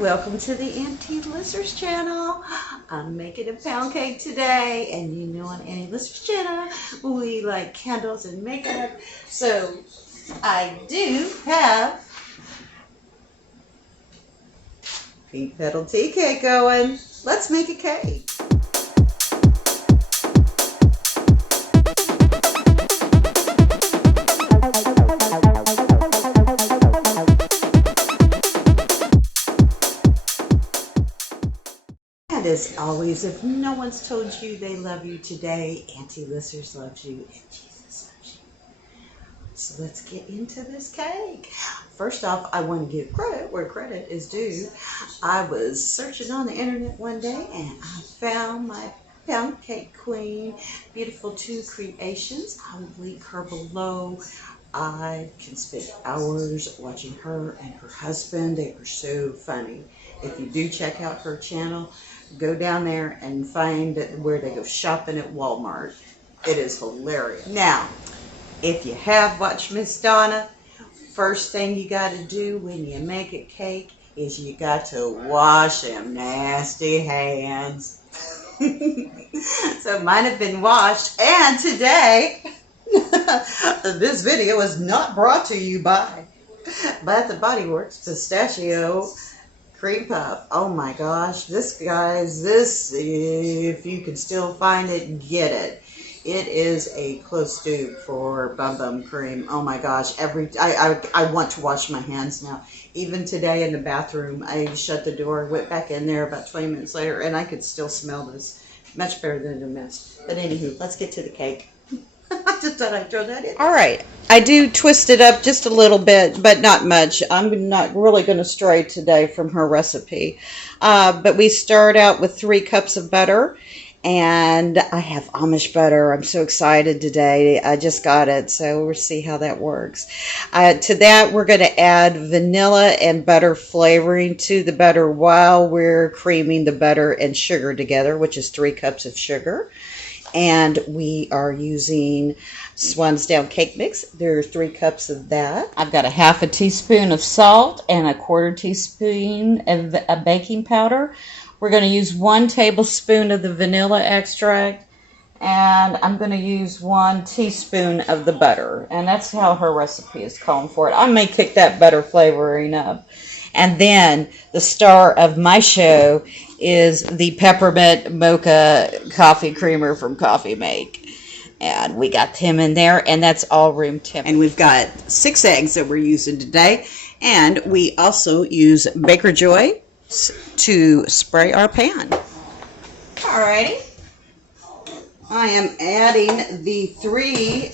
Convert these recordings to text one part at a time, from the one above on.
welcome to the Auntie Lissers channel. I'm making a pound cake today, and you know on Auntie Lissers channel we like candles and makeup, so I do have pink petal tea cake going. Let's make a cake. And as always, if no one's told you they love you today, Auntie Lissers loves you and Jesus loves you. So let's get into this cake. First off, I want to give credit where credit is due. I was searching on the internet one day and I found my pound cake queen, Beautiful 2 Creations. I'll link her below. I can spend hours watching her and her husband. They are so funny. If you do check out her channel, go down there and find where they go shopping at Walmart. It is hilarious. Now, if you have watched Miss Donna, first thing you got to do when you make a cake is you got to wash them nasty hands. So mine have been washed, and today this video is not brought to you by Bath and Body Works Pistachio Cream Puff. Oh my gosh, this, guys, this, if you can still find it, get it. It is a close dupe for Bum Bum Cream. Oh my gosh, I want to wash my hands now. Even today in the bathroom, I shut the door, went back in there about 20 minutes later, and I could still smell this. Much better than the mist. But anywho, let's get to the cake. I just thought I'd throw that in. All right. I do twist it up just a little bit, but not much. I'm not really going to stray today from her recipe. But we start out with 3 cups of butter. And I have Amish butter. I'm so excited today. I just got it, so we'll see how that works. To that, we're going to add vanilla and butter flavoring to the butter while we're creaming the butter and sugar together, which is 3 cups of sugar. And we are using Swansdown cake mix. There are 3 cups of that. I've got a half a teaspoon of salt and a 1/4 teaspoon of baking powder. We're going to use 1 tablespoon of the vanilla extract, and I'm going to use 1 teaspoon of the butter. And that's how her recipe is calling for it. I may kick that butter flavoring up. And then the star of my show is the peppermint mocha coffee creamer from Coffee Make. And we got him in there, and that's all room temp. And we've got 6 eggs that we're using today. And we also use Baker Joy to spray our pan. Alrighty. I am adding the 3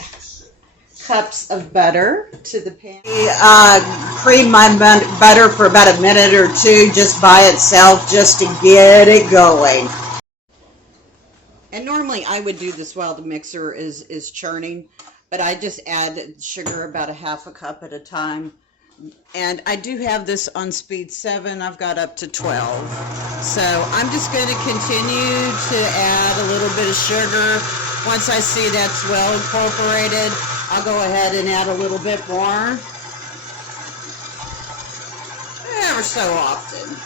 cups of butter to the pan. Cream my butter for about a minute or 2 just by itself, just to get it going. And normally I would do this while the mixer is churning, but I just add sugar about a half a cup at a time. And I do have this on speed 7. I've got up to 12. So I'm just going to continue to add a little bit of sugar. Once I see that's well incorporated, I'll go ahead and add a little bit more. Ever so often.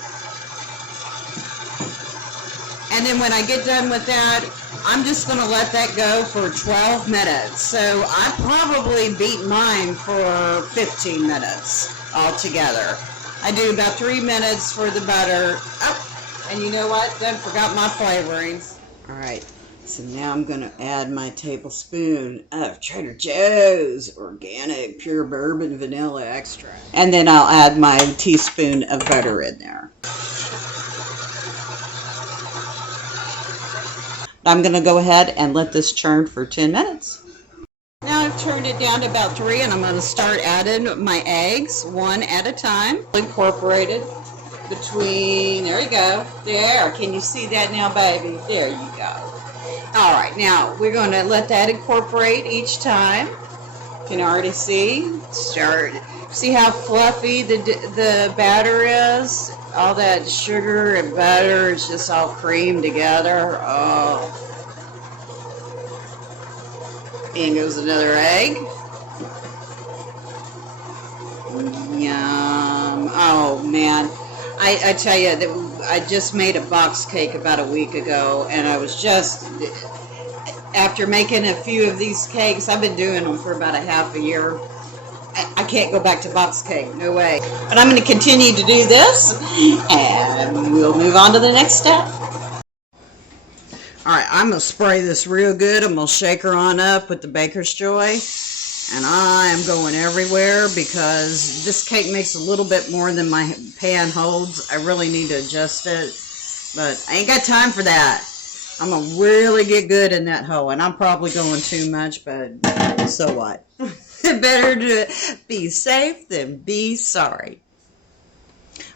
And then when I get done with that, I'm just going to let that go for 12 minutes. So I probably beat mine for 15 minutes altogether. I do about 3 minutes for the butter. Oh, and you know what? Then forgot my flavorings. All right. So now I'm going to add my tablespoon of Trader Joe's organic pure bourbon vanilla extract. And then I'll add my teaspoon of butter in there. I'm going to go ahead and let this churn for 10 minutes. Now I've turned it down to about 3, and I'm going to start adding my eggs one at a time. Incorporated between, there you go. There, can you see that now, baby? There you go. All right, now we're going to let that incorporate each time. You can already see. See how fluffy the batter is? All that sugar and butter is just all creamed together. Oh. In goes another egg. Yum. Oh, man. I tell you that I just made a box cake about a week ago, and I was just after making a few of these cakes. I've been doing them for about a half a year. I can't go back to box cake, no way. But I'm going to continue to do this, and we'll move on to the next step. All right, I'm going to spray this real good. I'm going to shake her on up with the Baker's Joy. And I am going everywhere because this cake makes a little bit more than my pan holds. I really need to adjust it, but I ain't got time for that. I'm going to really get good in that hoe, and I'm probably going too much, but so what? Better to be safe than be sorry.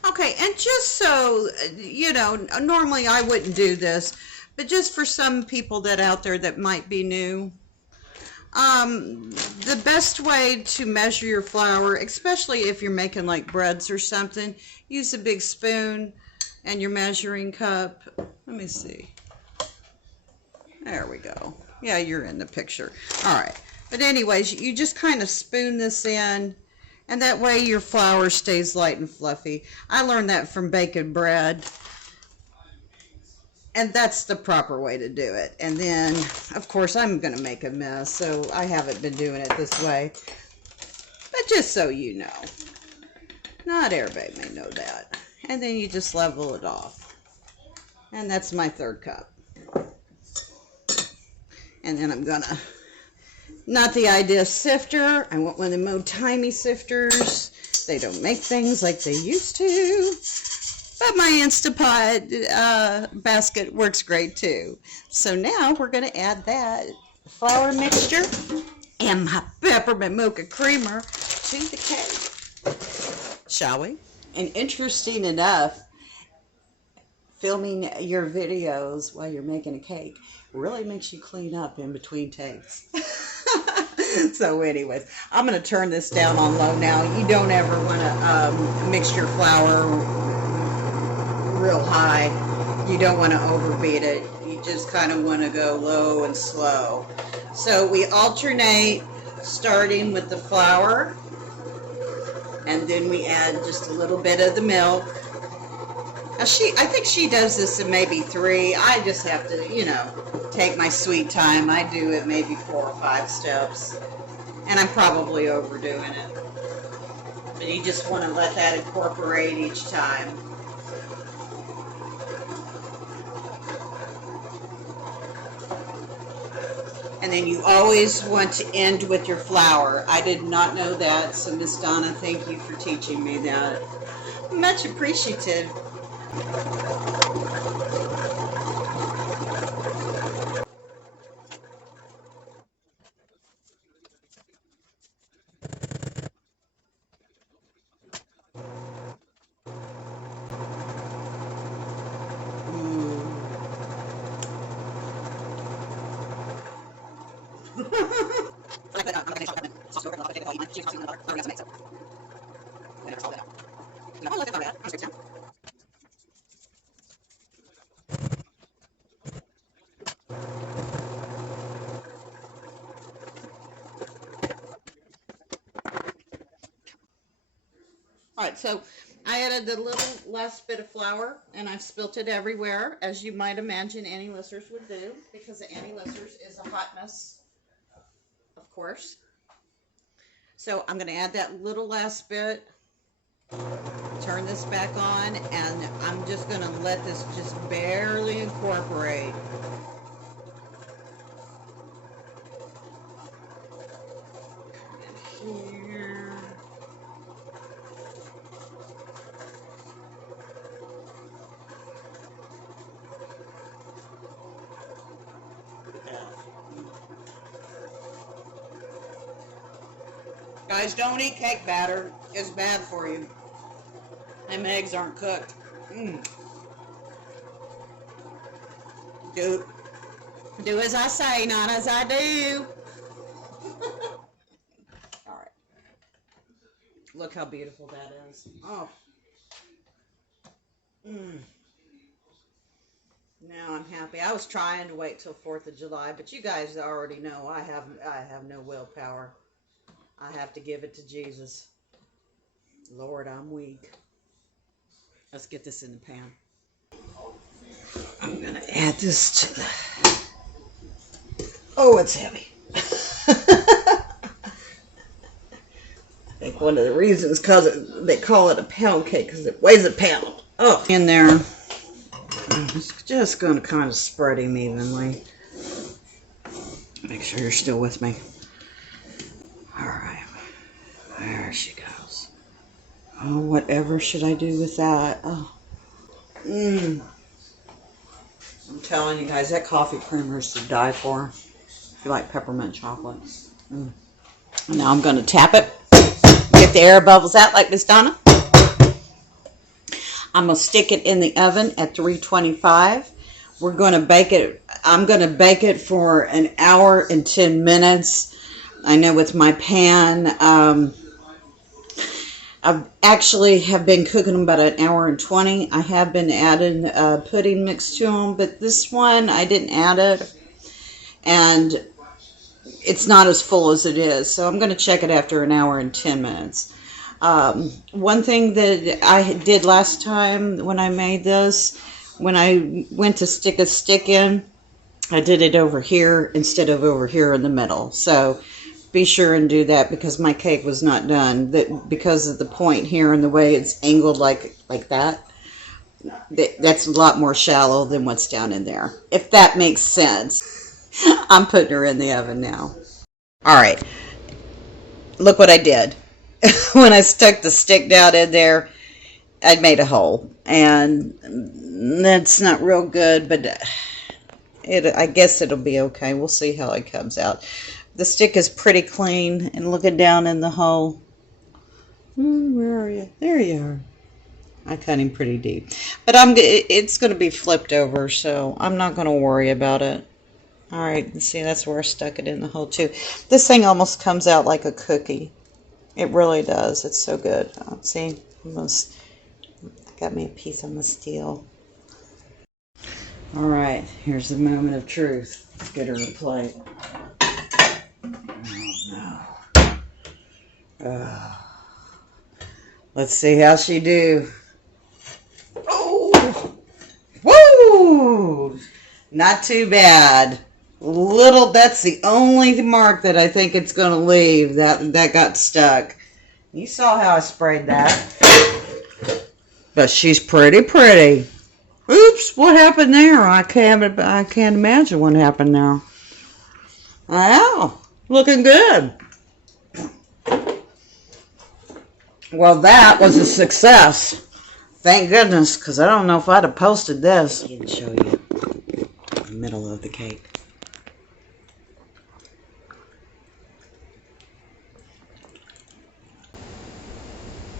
Okay, and just so, you know, normally I wouldn't do this, but just for some people that out there that might be new, the best way to measure your flour, especially if you're making like breads or something, use a big spoon and your measuring cup. Let me see. There we go. Yeah, you're in the picture. All right. But anyways, you just kind of spoon this in, and that way your flour stays light and fluffy. I learned that from baking bread. And that's the proper way to do it. And then, of course, I'm going to make a mess, so I haven't been doing it this way. But just so you know, not everybody may know that. And then you just level it off. And that's my third cup. And then I'm going to, not the Idea sifter. I want one of them old-timey sifters. They don't make things like they used to. But my Instapot basket works great too. So now we're going to add that flour mixture and my peppermint mocha creamer to the cake. Shall we? And interesting enough, filming your videos while you're making a cake really makes you clean up in between takes. So anyways, I'm going to turn this down on low now. You don't ever want to mix your flour real high. You don't want to overbeat it. You just kind of want to go low and slow. So we alternate, starting with the flour, and then we add just a little bit of the milk. Now I think she does this in maybe 3. I just have to, you know, take my sweet time. I do it maybe 4 or 5 steps, and I'm probably overdoing it. But you just want to let that incorporate each time. And then you always want to end with your flour. I did not know that, so Miss Donna, thank you for teaching me that. Much appreciative. Alright, so I added the little last bit of flour, and I've spilt it everywhere, as you might imagine Auntie Lissers would do, because Auntie Lissers is a hot mess, of course. So I'm going to add that little last bit, turn this back on, and I'm just going to let this just barely incorporate. Here. Guys, don't eat cake batter. It's bad for you. Them eggs aren't cooked. Do as I say, not as I do. All right. Look how beautiful that is. Oh. Now I'm happy. I was trying to wait till 4th of July, but you guys already know I have no willpower. I have to give it to Jesus. Lord, I'm weak. Let's get this in the pan. I'm gonna add this to the... Oh, it's heavy. I think one of the reasons they call it a pound cake because it weighs a pound. Oh, in there. It's just going to kind of spread him evenly. Make sure you're still with me. All right. There she goes. Oh, whatever should I do with that? Oh. I'm telling you guys, that coffee creamer is to die for. If you like peppermint chocolate. Now I'm going to tap it. Get the air bubbles out like Miss Donna. I'm going to stick it in the oven at 325. We're going to bake it. I'm going to bake it for an hour and 10 minutes. I know with my pan, I actually have been cooking them about an hour and 20. I have been adding pudding mix to them, but this one I didn't add it. And it's not as full as it is. So I'm going to check it after an hour and 10 minutes. One thing that I did last time when I made this, when I went to stick a stick in, I did it over here instead of over here in the middle. So be sure and do that because my cake was not done. Because of the point here and the way it's angled like that, that's a lot more shallow than what's down in there. If that makes sense. I'm putting her in the oven now. All right. Look what I did. When I stuck the stick down in there, I made a hole. And that's not real good, but I guess it'll be okay. We'll see how it comes out. The stick is pretty clean, and looking down in the hole. Where are you? There you are. I cut him pretty deep. But it's going to be flipped over, so I'm not going to worry about it. All right, see, that's where I stuck it in the hole, too. This thing almost comes out like a cookie. It really does. It's so good. See, almost got me a piece I'm going to steal. All right, here's the moment of truth. Let's get her a plate. Oh, no. Let's see how she do. Oh! Woo! Not too bad. That's the only mark that I think it's going to leave. That got stuck. You saw how I sprayed that. But she's pretty. Oops, what happened there? I can't imagine what happened there. Wow, looking good. Well, that was a success. Thank goodness, because I don't know if I'd have posted this. I didn't show you the middle of the cake.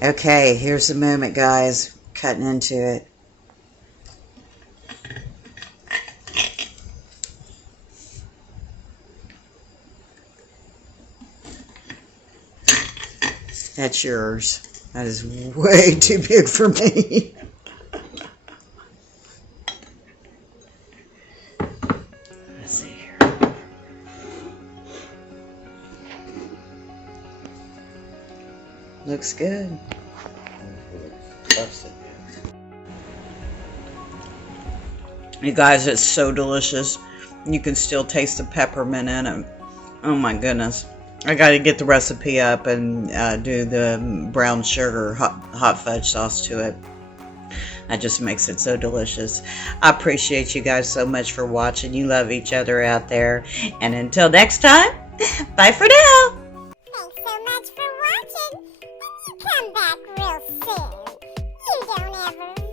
Okay, here's the moment, guys. Cutting into it. That's yours. That is way too big for me. Let's see here. Looks good. You guys, it's so delicious. You can still taste the peppermint in it. Oh my goodness. I got to get the recipe up and do the brown sugar hot fudge sauce to it. That just makes it so delicious. I appreciate you guys so much for watching. You love each other out there. And until next time, bye for now. Thanks so much for watching. And you come back real soon. You don't ever